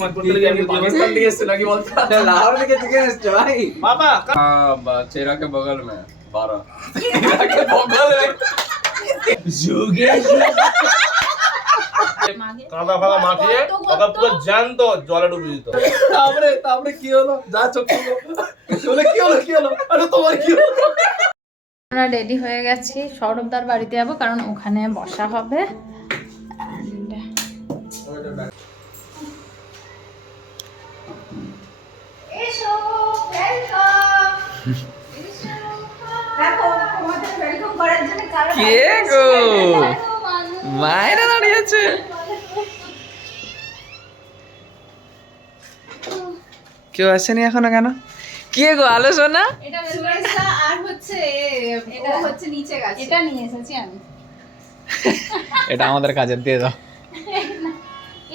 मत बोल के আমি पाकिस्तान থেকে এসেছি নাকি বলতো लाहौर থেকে চিকেন এসছে ভাই पापा चेहरा के बगल में 12 चेहरा के बगल में जुगे কাদা ফাদা মাখিয়ে ওটা পুরো জ্যান্ত জলে ডুবিয়ে দিত তারপরে কি হলো যা চোখ কি হলো আরে তোমার কি হলো আমরা রেডি হয়ে গেছি সৌরভদার বাড়িতে যাবো কারণ ওখানে বসা হবে কে গো মায়েরা দাঁড়িয়েছে কেউ আসেনি এখনো কেন কে গো আলো সোনা এটা আর হচ্ছে এটা হচ্ছে নিচে গেছে এটা নিয়ে এসেছি আমি এটা আমাদের কাজে দিয়ে দাও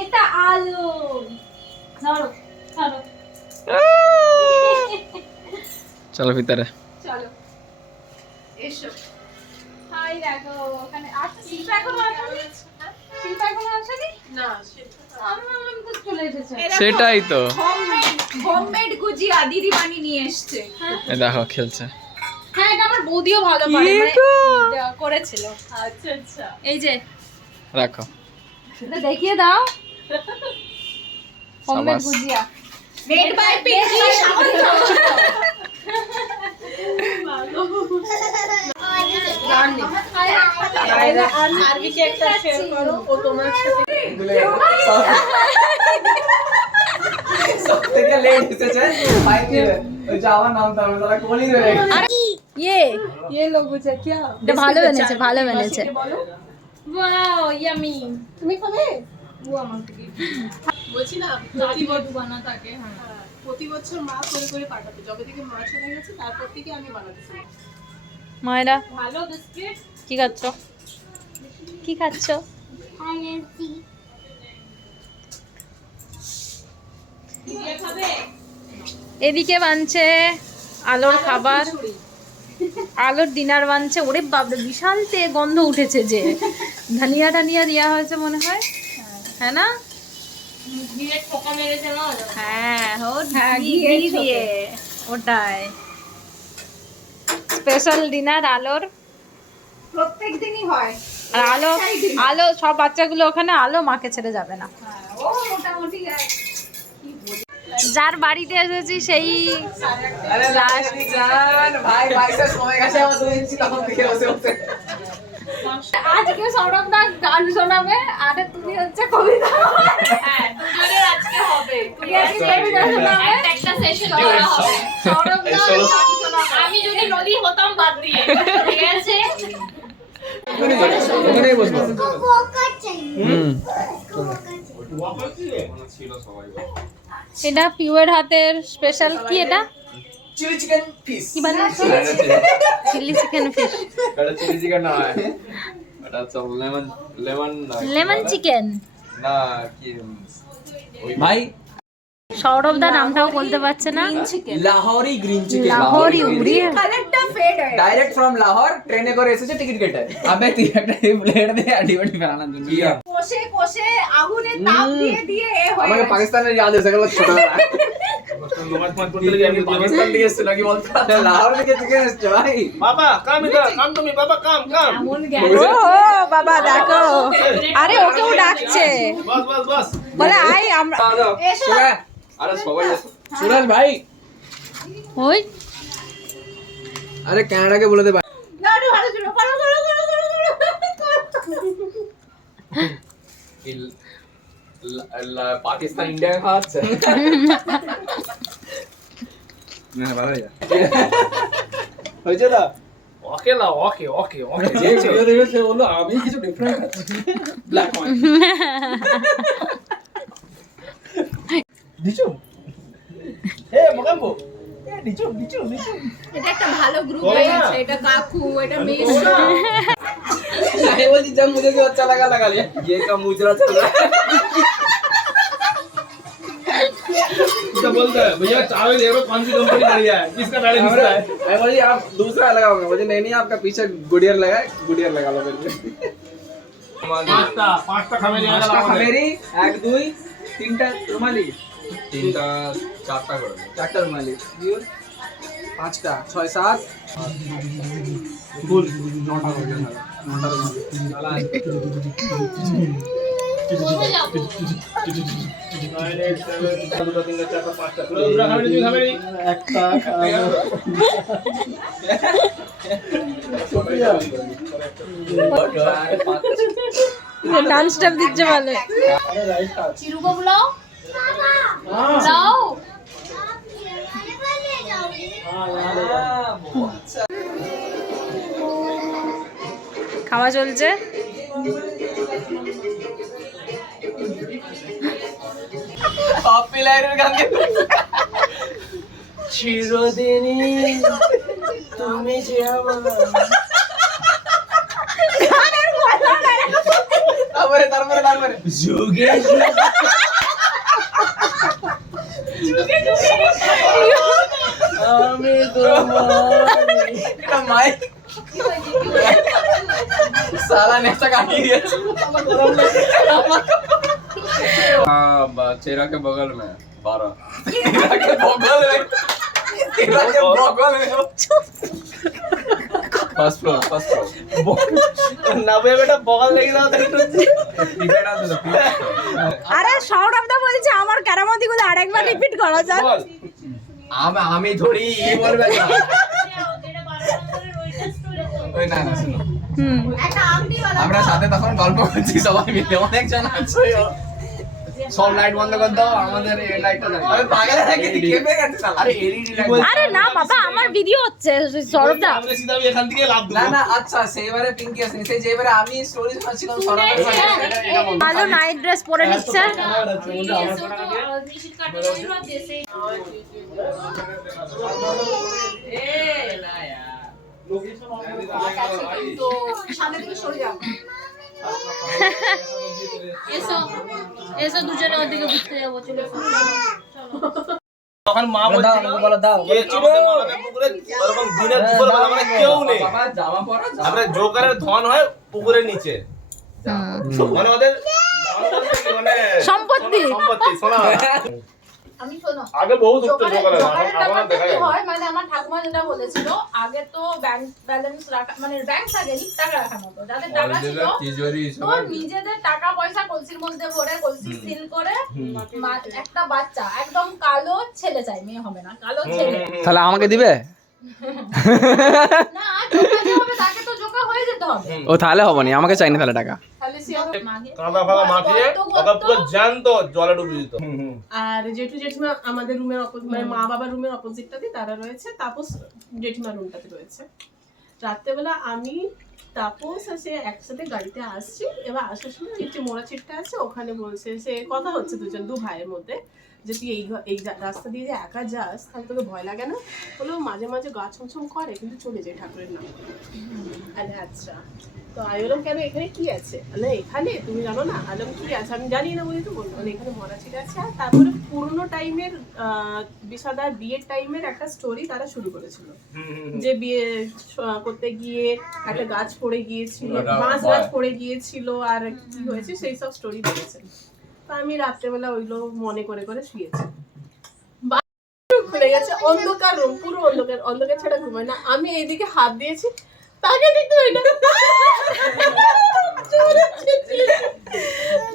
এটা আলো ধরো ধরো চলো ভিতরে চলো এসো হাই দেখো ওখানে আচ্ছা শিল্পা এখনো আসেনি শিল্পা এখনো আসেনি না আমি তো চলে এসেছে সেটাই তো হোমমেড গুজিয়া দিদি বানিয়ে নিয়ে এসেছে এই দেখো খেলছে হ্যাঁ এটা আমার বৌদিও ভালো পারে মানে করেছিল আচ্ছা আচ্ছা এই যে রাখো এটা দেখিয়ে দাও হোমমেড সাবাস। গুজিয়া মেড বাই পিঙ্কি সামন্ত আরবিকে একটা শেয়ার করো ও তোমার সাথে সব থেকে লেট এসেছে ভাই কি ওই যে আমার নাম তাহলে তারা কোলি রয়ে ये लोग বুঝে কি এটা ভালো বানিয়েছে ভালো বানিয়েছে ওয়াও ইয়ামি তুমি খাবে ও আমার থেকে বলছি না প্রতি বছর বানা থাকে হ্যাঁ প্রতি বছর মা করে করে পাঠাতো যবে থেকে মা চলে গেছে তারপর থেকে আমি বানাতেছি মায়েরা ভালো বিস্কিট কি খাচ্ছ কি খাচ্ছ দিয়ে খাবে এদিকে বানছে আলোর খাবার আলোর ডিনার বানছে ওরে বাপরে বিশাল গন্ধ উঠেছে যে ধনিয়া টানিয়া দেওয়া হয়েছে মনে হয় হ্যাঁ না দিয়ে ঠোকা মেরেছে না হ্যাঁ ও ঘি দিয়ে ওটাই স্পেশাল ডিনার আলোর প্রত্যেক দিনই হয় আর আলো আলো সব বাচ্চাগুলো ওখানে আলো মাকে ছেড়ে যাবে না ও মোটামুটি যার বাড়িতে এসেছি সেই লাস্ট ভাই ভাইসের সময় গেছে আমার 2 ইঞ্চি তখন থেকে বসে বসে আজকে সৌরভ দা গান শোনাবে আর তুমি হচ্ছে কবিতা হ্যাঁ দুজনের আজকে হবে তুমি আজকে কবিতা শোনাবে একটা সেশন করা হবে সৌরভ দা গান শোনাবে আমি যদি নদী হতাম বাদ দিয়ে ঠিক আছে ওখানেই বসবো ছিল সবাই এটা পিওর হাতের স্পেশাল কি এটা চিলি চিকেন ফিশ কি বানিয়েছো চিলি চিকেন ফিশ এটা চিলি চিকেন না হয় এটা তো লেমন লেমন চিকেন না কি ভাই সৌরভ দা নামটাও বলতে পারছে না লাহোরি গ্রিন চিকেন লাহোরি উড়ি কালারটা ফেড হয়ে ডাইরেক্ট ফ্রম লাহোর ট্রেনে করে এসেছে টিকিট কেটে আবে তুই একটা প্লেট দে আডিবাডি বানানোর জন্য কষে কষে আগুনে তাপ দিয়ে দিয়ে এ হয়ে আমাকে পাকিস্তানের याद এসে গেল ছোটবেলা মত বলতে আমি পাকিস্তান থেকে এসেছি নাকি বলতো লাহোর থেকে চিকেন এসছে ভাই বাবা কাম ইধর কাম তুমি বাবা কাম এমন জ্ঞান ও বাবা দেখো আরে ওকেও ডাকছে বাস বাস বাস বলে আই আমরা এসো আরে সবাই সুরাজ ভাই ওই আরে কানাডাকে বলে দে ভাই না না ভালো ছিল করো পাকিস্তান ইন্ডিয়া খাচ্ছে না ভালো যা হয়েছে না ওকে না ওকে ওকে ওকে যে ভিডিও দেখে সে বললো আমি কিছু ডিফারেন্ট আছে ব্ল্যাক ওয়াইন দিছো এ মগাম্বো এ দিছো এটা একটা ভালো গ্রুপ আছে এটা কাকু এটা মেশো नहीं बोलती जब मुझे भी अच्छा लगा लिया ये का मुजरा चल रहा है क्या बोलता है भैया चावल देखो कौन सी कंपनी बढ़िया है किसका डाले दिखता है मैं बोली आप दूसरा लगाओगे मुझे नहीं आपका पीछे गुडियर लगा लो फिर पांचटा खाने पांचटा खमेरी 1 2 তিনটা রুমালি, তিনটা চারটা করে দাও। চারটা রুমালি, পাঁচটা, 6 7 ফুল 9টা হয়ে গেল, 9টা রুমালি। দুটো তিনটা চারটা পাঁচটা দুটো খাবে নি, তুমি খাবে নি? একটা ডান্স স্টেপ দিচ্ছে বলে চিরুকো বুলাও যাও। খাওয়া চলছে। হ্যাপি লাইফের গান চিরদিনই তুমি যে আমার তারপরে যুগে আমি তোমার এটা মাই সালা নেক্সট কাটিয়ে দিয়েছে। चेहरा के बगल में 12 फर्स्ट फ्लोर ना बेटा बगल लेके जाओ तो टिकट आ दो আরে সৌরভদা বলছে আমার কেরামতি গুলো আরেকবার রিপিট করা যাক। আমি ধরি ই বলবে না ওই না শুনো আমরা সাথে তখন গল্প করছি সবাই মিলে অনেকজন আছে সব লাইট বন্ধ করে দাও আমাদের এই লাইটটা জ্বালিয়ে আমি পাগল নাকি কেঁপে গেছে শালা আরে এলইডি লাইট আরে না বাবা আমার ভিডিও হচ্ছে সৌরভদা। আমরা সিধা আমি এখান থেকে লাভ দেব না না আচ্ছা সেইবারে পিঙ্কি আসেনি সেই যেবারে আমি স্টোরি শোনাচ্ছিলাম সরানোর সাথে এটা বল আলো নাইট ড্রেস পরে নিচ্ছে। তো সামনে থেকে সরে যাও। এসো এসো দুজনে ওদিকে ঘুরতে যাবো চলে এসো। তখন মা বলছিল বলো দাও কে আমাদের মামাদের পুকুরে ওরকম দিনের দুপুর বেলা মানে কেউ নেই বাবা জামা পরা আমরা জোকারের ধন হয় পুকুরের নিচে মানে ওদের মানে সম্পত্তি। সম্পত্তি শোনা আমি শোনো আগে বহু উঠতো জোকারের জোকারের এখন আর ব্যাপারটা দেখা কি যায় না। হয় মানে আমার ঠাকুমা যেটা বলেছিল আগে তো ব্যাংক ব্যালেন্স রাখা মানে ব্যাংক থাকেনি টাকা রাখার মতো যাদের টাকা ছিল তো নিজেদের টাকা পয়সা কলসির মধ্যে ভরে কলসি সিল করে একটা বাচ্চা একদম কালো ছেলে চাই মেয়ে হবে না কালো ছেলে তাহলে আমাকে দিবে না জোকা যে হবে তাকে তো জোকা হয়ে যেতে হবে ও তাহলে হবে না আমাকে চাইনি তাহলে টাকা তাহলে সে হবে মাগে কাদা ফাদা মাখিয়ে ওটা পুরো জ্যান্ত জলে ডুবিয়ে দিত আর জেঠু জেঠিমা আমাদের রুমের মানে মা বাবার রুমের অপোজিটটাতে তারা রয়েছে তাপস জেঠিমার রুমটাতে রয়েছে রাত্রেবেলা আমি তাপস আর সে একসাথে গাড়িতে আসছি এবার আসার সময় একটি মোড়া চিটটা আছে ওখানে বলছে সে কথা হচ্ছে দু ভাইয়ের মধ্যে যে তুই এই রাস্তা দিয়ে যে একা যাস তাহলে তোকে ভয় লাগে না বলো মাঝে মাঝে গা ছমছম করে কিন্তু চলে যায় ঠাকুরের নাম আরে আচ্ছা তো আলম কেন এখানে কি আছে আলে এখানে তুমি জানো না আলম কি আছে আমি জানি না বলি তো বললো এখানে মরাচিট আছে আর তারপরে পুরোনো টাইমের বিষাদার বিয়ের টাইমের একটা স্টোরি তারা শুরু করেছিল যে বিয়ে করতে গিয়ে একটা গাছ পড়ে গিয়েছিল বাঁশ গাছ পড়ে গিয়েছিল আর কি হয়েছে সেই সব স্টোরি বলেছে তো আমি রাত্রেবেলা ওইগুলো মনে করে করে শুয়েছি খুলে গেছে অন্ধকার রুম পুরো অন্ধকার ছাড়া ঘুমায় না আমি এইদিকে হাত দিয়েছি তাকে দেখতে পাই না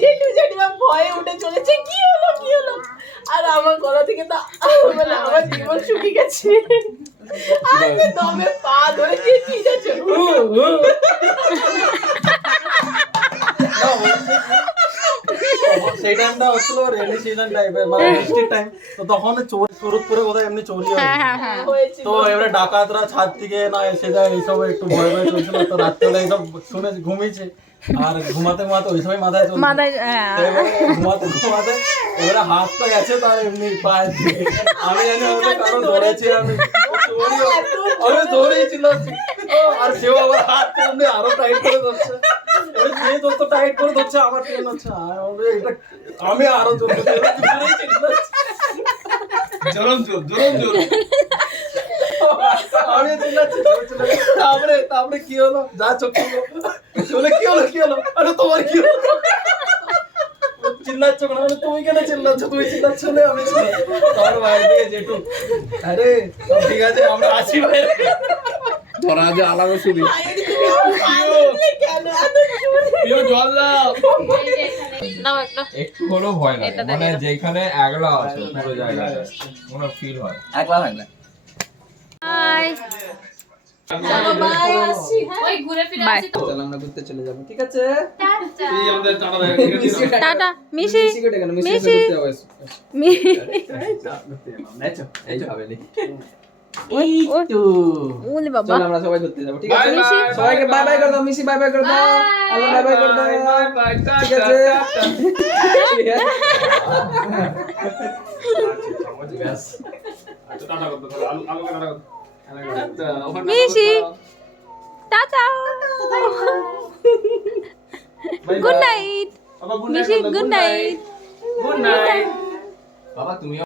জেঠু জেঠিমা ভয়ে উঠে চলেছে কি হলো আর আমার গলা থেকে তো মানে আমার জীবন শুকিয়ে গেছে আর আমি দমে পা ধরে চেঁচিয়ে যাচ্ছে সেই টাইমটা হচ্ছিল রেনি সিজন টাইপের মানে বৃষ্টির টাইম তো তখন সুরতপুরে কোথায় এমনি চোরি হয়েছিল তো এবারে ডাকাতরা ছাদ থেকে না এসে যায় এইসব একটু ভয় ভয় চলছিল তো রাত্রেবেলা এইসব শুনে ঘুমিয়েছে আর ঘুমাতে ওই সময় মাথায় চলছে তো এবারে ঘুমাতে এবারে হাত তো গেছে তার এমনি পায়ে দিয়ে। আমি জানি ওটা কারণ ধরেছি আমি ধরেছিলাম আর সেও আবার হাত এমনি আরো টাইট করে ধরছে যে যত টাইট করে ধরছে আমার ট্রেন হচ্ছে আমি আরো জোর আমি তারপরে কি হলো যা চোখ কি হলো আরে তোমার কি হলো চিল্লাচ্ছ কেন? আমি বলি, তুমি কেন চিল্লাচ্ছ? তুমি চিল্লাচ্ছ না, আমি চিল্লাচ্ছি। তার বাইরে থেকে জেঠু, আরে সব ঠিক আছে, আমরা আছি বাইরে। তোরা যে আলাদা শুবি কেন এত প্রিয় জল দাও। নাও একটা একটু হলেও ভয় লাগে, এটা মানে দেখে যেখানে একলা আছে পুরো জায়গাটা কোনো ফিল হয়। একলা থাকলে বাই বাই আসছি হ্যাঁ ওই ঘুরে ফিরে Bye. আসি তো চল আমরা ঘুরতে চলে যাবো, ঠিক আছে? এই আমাদের টাটা দেখা, ঠিক আছে? টাটা মিশি মিশি কেটে গেল, মিশি মিশি। ঘুরতে যাবো, এসো, এসো। মি- এই যাবে নি। ওই ওলে বাবা চল আমরা সবাই ঘুরতে যাবো, ঠিক আছে? Bye, bye, সবাইকে বাই বাই করে দাও, মিশি বাই বাই করে দাও, আল্লাহ বাই বাই করে দাও, বাই বাই, ঠিক আছে? আচ্ছা টাটা করতে হবে, আলোকে টাটা করতে হবে। মিশি tata Bye good bye. Night বাবা, good night মিশি বলো, গুড নাইট Good night. বাবা তুমিও